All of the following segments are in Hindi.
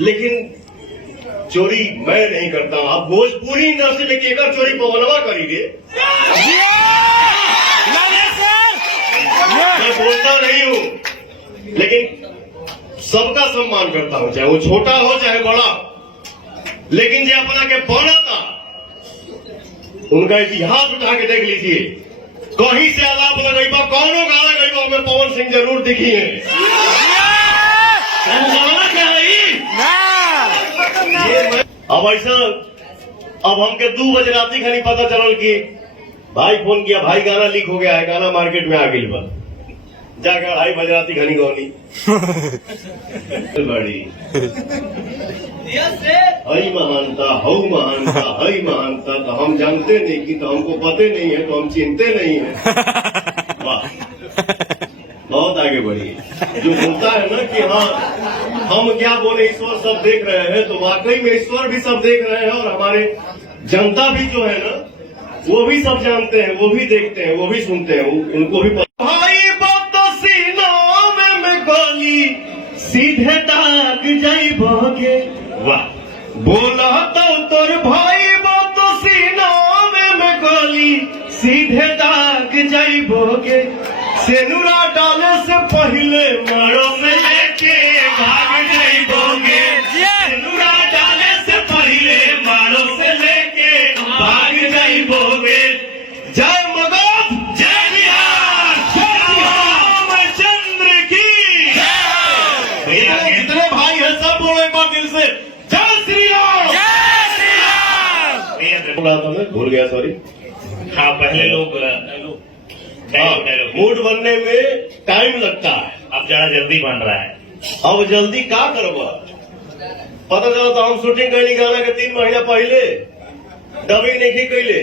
लेकिन चोरी मैं नहीं करता हूं। आप भोजपुरी इंडस्ट्री में केकर चोरी पवनवा करेंगे? मैं बोलता नहीं हूं, लेकिन सबका सम्मान करता हूं, चाहे वो छोटा हो चाहे बड़ा। लेकिन जो अपना के बना था, उनका इतिहास उठा के देख लीजिए। कहीं से आलाप लगेगा, कौनो गाना गईबा में पवन सिंह जरूर दिखी है। अब ऐसा अब हमके 2 बजे राती खाली पता चलल कि भाई फोन किया, भाई गाना लीक हो गया है, गाना मार्केट में आ गई बा। जाकर 2:30 बजे राती खानी गौनी बड़ी हई महानता, हऊ महानता, हई महानता। तो हम जानते नहीं कि, तो हमको पते नहीं है, तो हम चिंते नहीं है। वाह, बहुत आगे बढ़ी। जो बोलता है ना कि हाँ हम क्या बोले, ईश्वर सब देख रहे हैं, तो वाकई में ईश्वर भी सब देख रहे हैं। और हमारे जनता भी जो है ना, वो भी सब जानते हैं, वो भी देखते हैं, वो भी सुनते हैं, उनको भी भाई बात सीना में गोली सीधे दाग जाई बगे। वाह, बोला तो तोर भाई बात सीना में गोली सीधे दाग जाई बगे। सेनुरा डाले से पहले मारो में लेके भाग जाई बोगे। सेनुरा डाले से पहले मारो से लेके भाग जाई बोगे। जय मगध, जय बिहार, रामचंद्र की भैया। जितने भाई हैं सब बोलो एक बार दिल से, जय श्री राम, जय श्री राम। मैं भूल गया, सॉरी। हाँ, पहले लोग मूड बनने में टाइम लगता है। अब जरा जल्दी बन रहा है। अब जल्दी क्या करवा, पता चला तो हम शूटिंग कैली गाना के 3 महीना पहले, डबिंग नहीं कैले,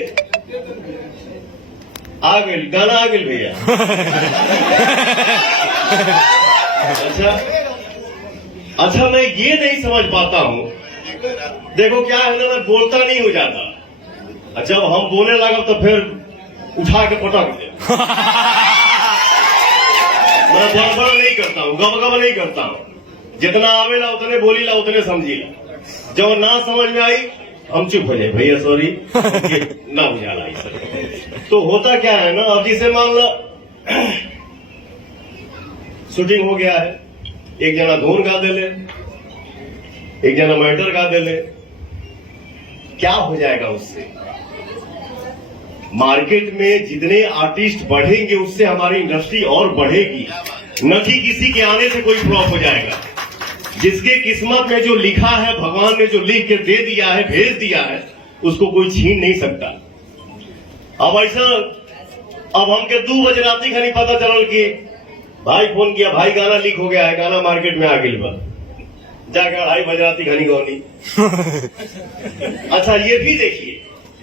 आ गई गाना, आ गई भैया। अच्छा मैं ये नहीं समझ पाता हूँ, देखो क्या है ना, मैं बोलता नहीं हो जाता। जब हम बोलने लगा तो फिर उठा के पटक दे। मैं बड़बड़ नहीं करता हूँ, गबगब नहीं करता हूँ। जितना आवेला उतने बोलीला, उतने समझीला। जो ना समझ में आई हम चुप हो जाए, भैया सॉरी ना हो जाला। तो होता क्या है ना, अब जिसे मान लो शूटिंग हो गया है, एक जना धुन गा दे ले, एक जना मैटर गा दे ले, क्या हो जाएगा उससे? मार्केट में जितने आर्टिस्ट बढ़ेंगे उससे हमारी इंडस्ट्री और बढ़ेगी, न कि किसी के आने से कोई फ्लॉप हो जाएगा। जिसके किस्मत में जो लिखा है, भगवान ने जो लिख के दे दिया है, भेज दिया है, उसको कोई छीन नहीं सकता। अब ऐसा अब हमके 2 बजे राती खाली पता चलल कि भाई फोन किया, भाई गाना लीक हो गया है, गाना मार्केट में आ गई बा। जाकर 2:30 बजे राती खानी गौनी। अच्छा ये भी देखिए,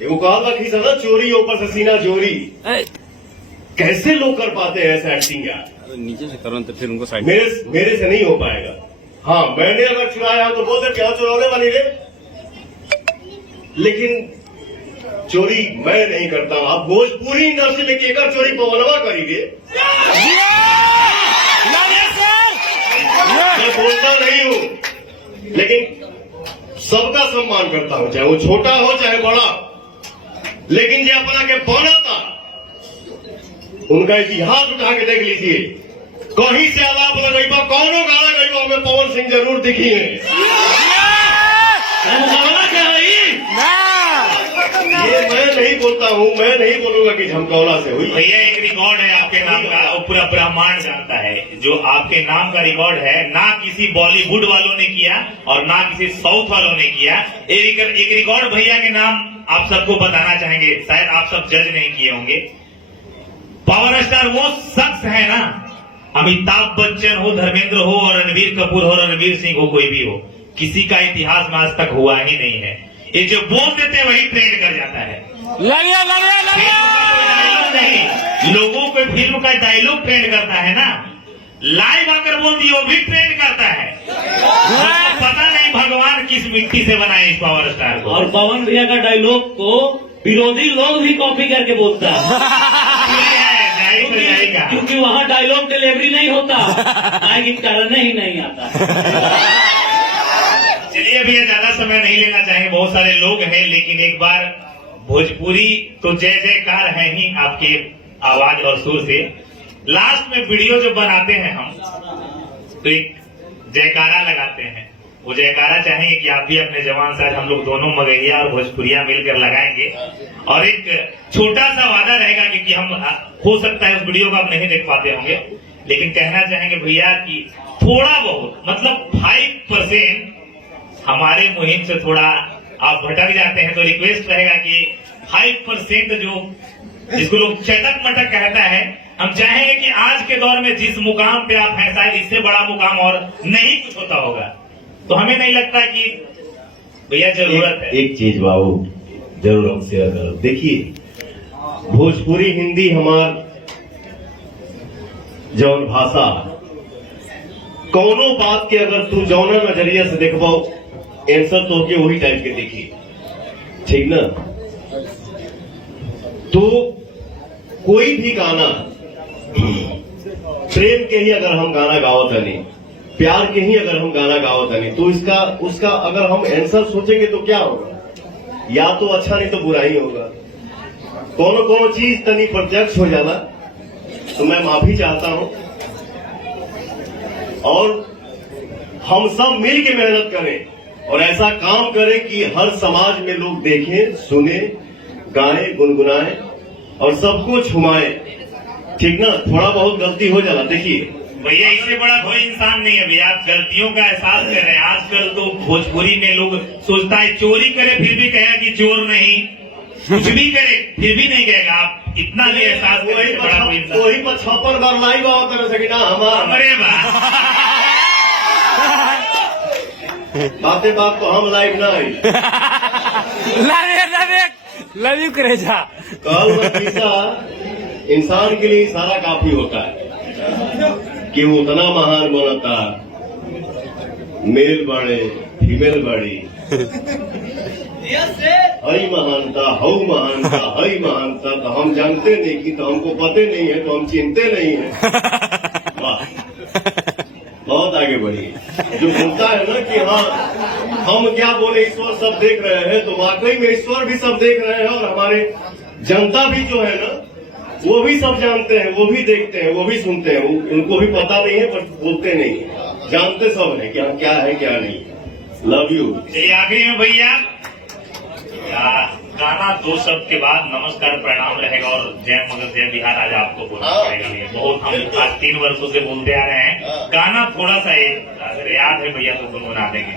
वो कहा था कि सदा चोरी ऊपर से सीना चोरी। कैसे लोग कर पाते हैं ऐसा एक्टिंग यार? नीचे से करो तो फिर उनको साइड। मेरे से नहीं हो पाएगा। हाँ, मैंने अगर चुराया तो बोलते क्या चुराने वाली रे, लेकिन चोरी मैं नहीं करता हूं। आप भोजपुरी इंडस्ट्री में केकर चोरी पवनवा करेंगे? मैं बोलता नहीं हूं, लेकिन सबका सम्मान करता हूं, चाहे वो छोटा हो चाहे बड़ा। लेकिन जो अपना के बना था, उनका इतिहास उठा के देख लीजिए। कहीं से आलाप लगेगा, कौनो गाना गईबा में पवन सिंह जरूर दिखी है। ये मैं नहीं बोलता हूँ, मैं नहीं बोलूंगा कि झमकौला से हुई। भैया एक रिकॉर्ड है आपके नाम का, पूरा ब्रह्मांड जानता है। जो आपके नाम का रिकॉर्ड है, ना किसी बॉलीवुड वालों ने किया और ना किसी साउथ वालों ने किया। एक रिकॉर्ड भैया के नाम आप सबको बताना चाहेंगे, शायद आप सब जज नहीं किए होंगे। पावर स्टार वो शख्स है ना, अमिताभ बच्चन हो, धर्मेंद्र हो और रणबीर कपूर हो, रणवीर सिंह हो, कोई भी हो, किसी का इतिहास में आज तक हुआ ही नहीं है। ये जो बोल देते हैं वही ट्रेंड कर जाता है। नहीं, लोगों को फिल्म का डायलॉग ट्रेंड करता है ना, लाइव आकर बोल दिए वो भी ट्रेंड करता है। तो पता नहीं भगवान किस मिट्टी से बनाए इस पावर स्टार को। और पवन भैया का डायलॉग को विरोधी लोग भी कॉपी करके बोलता है, क्योंकि वहाँ डायलॉग डिलीवरी नहीं होता, आगे कारण ही नहीं आता। बहुत सारे लोग हैं, लेकिन एक बार भोजपुरी तो जय जयकार है ही आपके आवाज और सुर से। लास्ट में वीडियो जो बनाते हैं हम तो एक जयकारा लगाते हैं, वो जयकारा चाहेंगे कि आप भी अपने जवान साथ हम लोग दोनों मगहिया और भोजपुरिया मिलकर लगाएंगे। और एक छोटा सा वादा रहेगा, क्योंकि हम हो सकता है उस वीडियो को आप नहीं देख पाते होंगे, लेकिन कहना चाहेंगे भैया कि थोड़ा बहुत मतलब 5% हमारे मुहिम से थोड़ा आप भटक जाते हैं, तो रिक्वेस्ट रहेगा कि 5% जो जिसको लोग चटक मटक कहता है, हम चाहेंगे कि आज के दौर में जिस मुकाम पे आप हैं शायद इससे बड़ा मुकाम और नहीं कुछ होता होगा, तो हमें नहीं लगता कि भैया जरूरत है। एक चीज बाबू जरूर हम शेयर करो। देखिए, भोजपुरी हिंदी हमार जौन भाषा, कौनो बात के अगर तू जौना नजरिया से देखबो आंसर तो के वही टाइप के देखी, ठीक ना। तो कोई भी गाना प्रेम के ही अगर हम गाना गावत नहीं, प्यार के ही अगर हम गाना गावत नहीं, तो इसका उसका अगर हम आंसर सोचेंगे तो क्या होगा, या तो अच्छा नहीं तो बुरा ही होगा। कोनो चीज तनी प्रत्यक्ष हो जाला तो मैं माफी चाहता हूं, और हम सब मिल के मेहनत करें और ऐसा काम करें कि हर समाज में लोग देखें, सुने, गाएं, गुनगुनाएं और सबको छुमाएं, ठीक ना। थोड़ा बहुत गलती हो जाला, देखिए भैया इससे बड़ा कोई इंसान नहीं है भैया, आप गलतियों का एहसास कर रहे हैं। आजकल तो भोजपुरी में लोग सोचता है चोरी करे फिर भी कहेगा कि चोर नहीं, कुछ भी करे फिर भी नहीं कहेगा। आप इतना भी एहसास करें, बड़ा कोई इंसान वही पर 56 बार लाइव आओ तरह से ना हमारा अरे वाह बातें बात तो हम लाइव ना आई लव यू करेजा। कल पैसा इंसान के लिए इशारा काफी होता है कि वो उतना महान बनता, मेल बड़े फीमेल बड़ी, हई महानता हऊ महानता हई महानता, तो हम जानते नहीं कि, तो हमको पते नहीं है, तो हम चिंते नहीं है। वाह, बहुत आगे बढ़ी। जो बोलता है ना कि हाँ हम क्या बोले, ईश्वर सब देख रहे हैं, तो वाकई में ईश्वर भी सब देख रहे हैं, और हमारे जनता भी जो है ना वो भी सब जानते हैं, वो भी देखते हैं, वो भी सुनते हैं। उनको भी पता नहीं है पर बोलते नहीं, जानते सब है क्या क्या है क्या नहीं। Love you. चलिए आखिरी में भैया गाना 2 शब्द के बाद नमस्कार प्रणाम रहेगा और जय मगध जय बिहार आज आपको बोलना पड़ेगा भैया। बहुत हम आज 3 वर्षों से बोलते आ रहे हैं, गाना थोड़ा सा अगर याद है भैया तो गुनगुना देंगे।